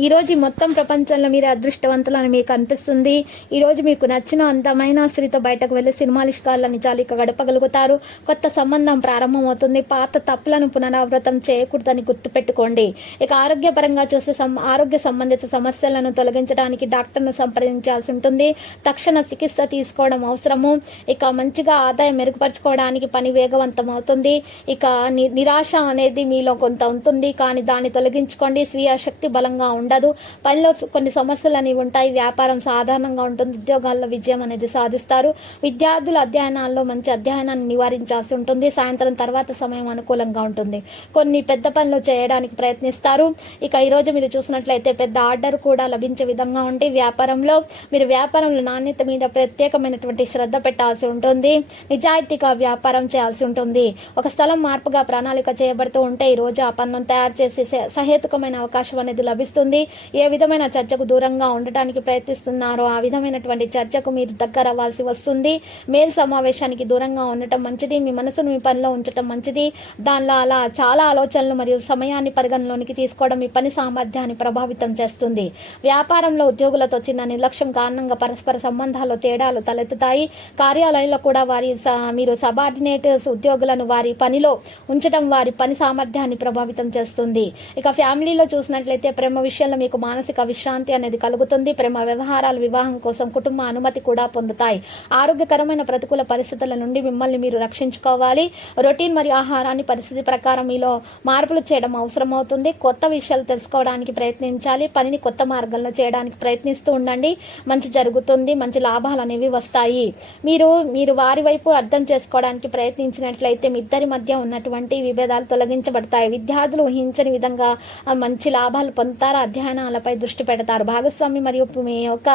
ఈరోజు మొత్తం ప్రపంచంలో మీరు అదృష్టవంతులని మీకు అనిపిస్తుంది. ఈరోజు మీకు నచ్చిన అందమైన స్త్రీతో బయటకు వెళ్ళి సినిమాల ఇష్కాలని చాలిక గడపగలుగుతారు. కొత్త సంబంధం ప్రారంభమవుతుంది. పాత తప్పులను పునరావృతం చేయకూడదని గుర్తుపెట్టుకోండి. ఇక ఆరోగ్యపరంగా చూసే సం- ఆరోగ్య సంబంధిత సమస్యలను తొలగించడానికి డాక్టర్ను సంప్రదించాల్సి ఉంటుంది. తక్షణ చికిత్స తీసుకోవడం అవసరము. ఇక మంచిగా ఆదాయం మెరుగుపరచుకోవడానికి పని వేగవంతం అవుతుంది ఇక నిరాశ అనేది మీలో కొంత ఉంటుంది. కానీ దాన్ని తొలగించుకోండి. స్వీయ శక్తి బలంగా ఉండదు. పనిలో కొన్ని సమస్యలు అనేవి ఉంటాయి. వ్యాపారం సాధారణంగా ఉంటుంది. ఉద్యోగాల్లో విజయం అనేది సాధిస్తారు. విద్యార్థుల అధ్యయనాల్లో మంచి అధ్యయనాన్ని నివారించాల్సి ఉంటుంది. సాయంత్రం తర్వాత సమయం అనుకూలంగా ఉంటుంది. కొన్ని పెద్ద పనులు చేయడానికి ప్రయత్నిస్తారు. ఇక ఈ రోజు మీరు చూసినట్లయితే పెద్ద ఆర్డర్ కూడా లభించే విధంగా ఉండి వ్యాపారంలో మీరు వ్యాపారంలో నాణ్యత మీద ప్రత్యేకమైనటువంటి శ్రద్ధ పెట్టాల్సి ఉంటుంది. నిజాయితీగా వ్యాపారం చేయాల్సి ఉంటుంది. ఒక స్థలం మార్పుగా ప్రణాళిక చేయబడుతూ ఉంటే ఈ ఆ పనులను తయారు చేసి సహేతుకమైన అవకాశం అనేది లభిస్తుంది. ఏ విధమైన చర్చకు దూరంగా ఉండటానికి ప్రయత్నిస్తున్నారో ఆ విధమైనటువంటి చర్చకు మీరు దగ్గర అవ్వాల్సి వస్తుంది. మేల్ సమావేశానికి దూరంగా ఉండటం మంచిది. మీ మనసును మీ పనిలో ఉంచటం మంచిది. దానిలో అలా చాలా ఆలోచనలు మరియు సమయాన్ని పరిగణలోనికి తీసుకోవడం మీ పని సామర్థ్యాన్ని ప్రభావితం చేస్తుంది. వ్యాపారంలో ఉద్యోగులతో చిన్న నిర్లక్ష్యం కారణంగా పరస్పర సంబంధాల్లో తేడాలు తలెత్తుతాయి. కార్యాలయంలో కూడా వారి మీరు సబార్డినేటర్స్ ఉద్యోగులను వారి పనిలో ఉంచడం వారి పని సామర్థ్యాన్ని ప్రభావితం చేస్తుంది. ఇక ఫ్యామిలీలో చూసినట్లయితే ప్రేమ విషయం మీకు మానసిక విశ్రాంతి అనేది కలుగుతుంది. ప్రేమ వ్యవహారాలు వివాహం కోసం కుటుంబ అనుమతి కూడా పొందుతాయి. ఆరోగ్యకరమైన ప్రతికూల పరిస్థితుల నుండి మిమ్మల్ని మీరు రక్షించుకోవాలి. రొటీన్ మరియు ఆహారాన్ని పరిస్థితి ప్రకారం మీలో మార్పులు చేయడం అవసరం అవుతుంది కొత్త విషయాలు తెలుసుకోవడానికి ప్రయత్నించాలి. పనిని కొత్త మార్గంలో చేయడానికి ప్రయత్నిస్తూ ఉండండి. మంచి జరుగుతుంది. మంచి లాభాలు అనేవి వస్తాయి. మీరు మీరు వారి వైపు అర్థం చేసుకోవడానికి ప్రయత్నించినట్లయితే మీ ఇద్దరి మధ్య ఉన్నటువంటి విభేదాలు తొలగించబడతాయి. విద్యార్థులు ఊహించని విధంగా మంచి లాభాలు పొందుతారు? అధ్యయనాలపై దృష్టి పెడతారు. భాగస్వామి మరియు మీ యొక్క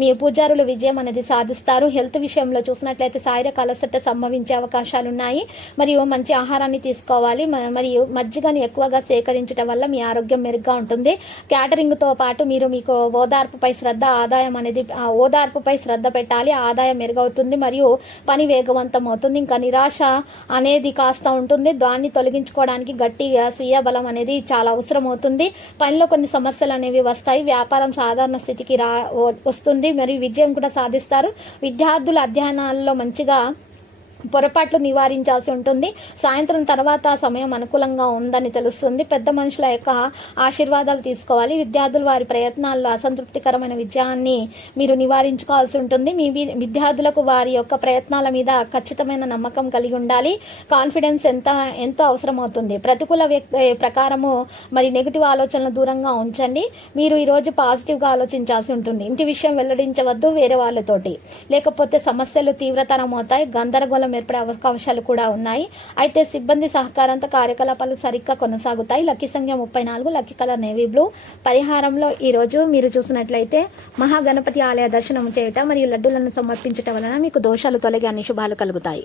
మీ పూజారులు విజయం అనేది సాధిస్తారు. హెల్త్ విషయంలో చూసినట్లయితే శారీరక అలసట సంభవించే అవకాశాలు ఉన్నాయి మరియు మంచి ఆహారాన్ని తీసుకోవాలి. మరియు మజ్జిగని ఎక్కువగా సేకరించడం వల్ల మీ ఆరోగ్యం మెరుగ్గా ఉంటుంది. క్యాటరింగ్తో పాటు మీరు మీకు ఓదార్పుపై శ్రద్ధ ఆదాయం అనేది ఓదార్పుపై శ్రద్ధ పెట్టాలి. ఆదాయం మెరుగవుతుంది మరియు పని వేగవంతం అవుతుంది ఇంకా నిరాశ అనేది కాస్త ఉంటుంది. దాన్ని తొలగించుకోవడానికి గట్టిగా స్వీయ బలం అనేది చాలా అవసరం అవుతుంది పనిలో కొన్ని సమస్యలు అనేవి వస్తాయి. వ్యాపారం సాధారణ స్థితికి రా వస్తుంది. మరియు విజయం కూడా సాధిస్తారు. విద్యార్థుల అధ్యయనాల్లో మంచిగా పొరపాట్లు నివారించాల్సి ఉంటుంది. సాయంత్రం తర్వాత సమయం అనుకూలంగా ఉందని తెలుస్తుంది. పెద్ద మనుషుల యొక్క ఆశీర్వాదాలు తీసుకోవాలి. విద్యార్థులు వారి ప్రయత్నాల్లో అసంతృప్తికరమైన విజయాన్ని మీరు నివారించుకోవాల్సి ఉంటుంది. మీ వి- విద్యార్థులకు వారి యొక్క ప్రయత్నాల మీద ఖచ్చితమైన నమ్మకం కలిగి ఉండాలి. కాన్ఫిడెన్స్ ఎంత ఎంతో అవసరం అవుతుంది. ప్రతికూల ప్రకారము మరి నెగిటివ్ ఆలోచనలు దూరంగా ఉంచండి. మీరు ఈరోజు పాజిటివ్గా ఆలోచించాల్సి ఉంటుంది. ఇంటి విషయం వెల్లడించవద్దు వేరే వాళ్ళతోటి. లేకపోతే సమస్యలు తీవ్రతరం అవుతాయి గందరగోళం ఏర్పడే అవకాశాలు కూడా ఉన్నాయి. అయితే సిబ్బంది సహకారంతో కార్యకలాపాలు సరిగ్గా కొనసాగుతాయి. లక్కీ సంఖ్య ముప్పై నాలుగు లక్కీ కలర్ నేవీ బ్లూ పరిహారంలో ఈరోజు మీరు చూసినట్లయితే మహాగణపతి ఆలయ దర్శనం చేయటం మరియు లడ్డూలను సమర్పించటం వలన మీకు దోషాలు తొలగి అన్ని శుభాలు కలుగుతాయి.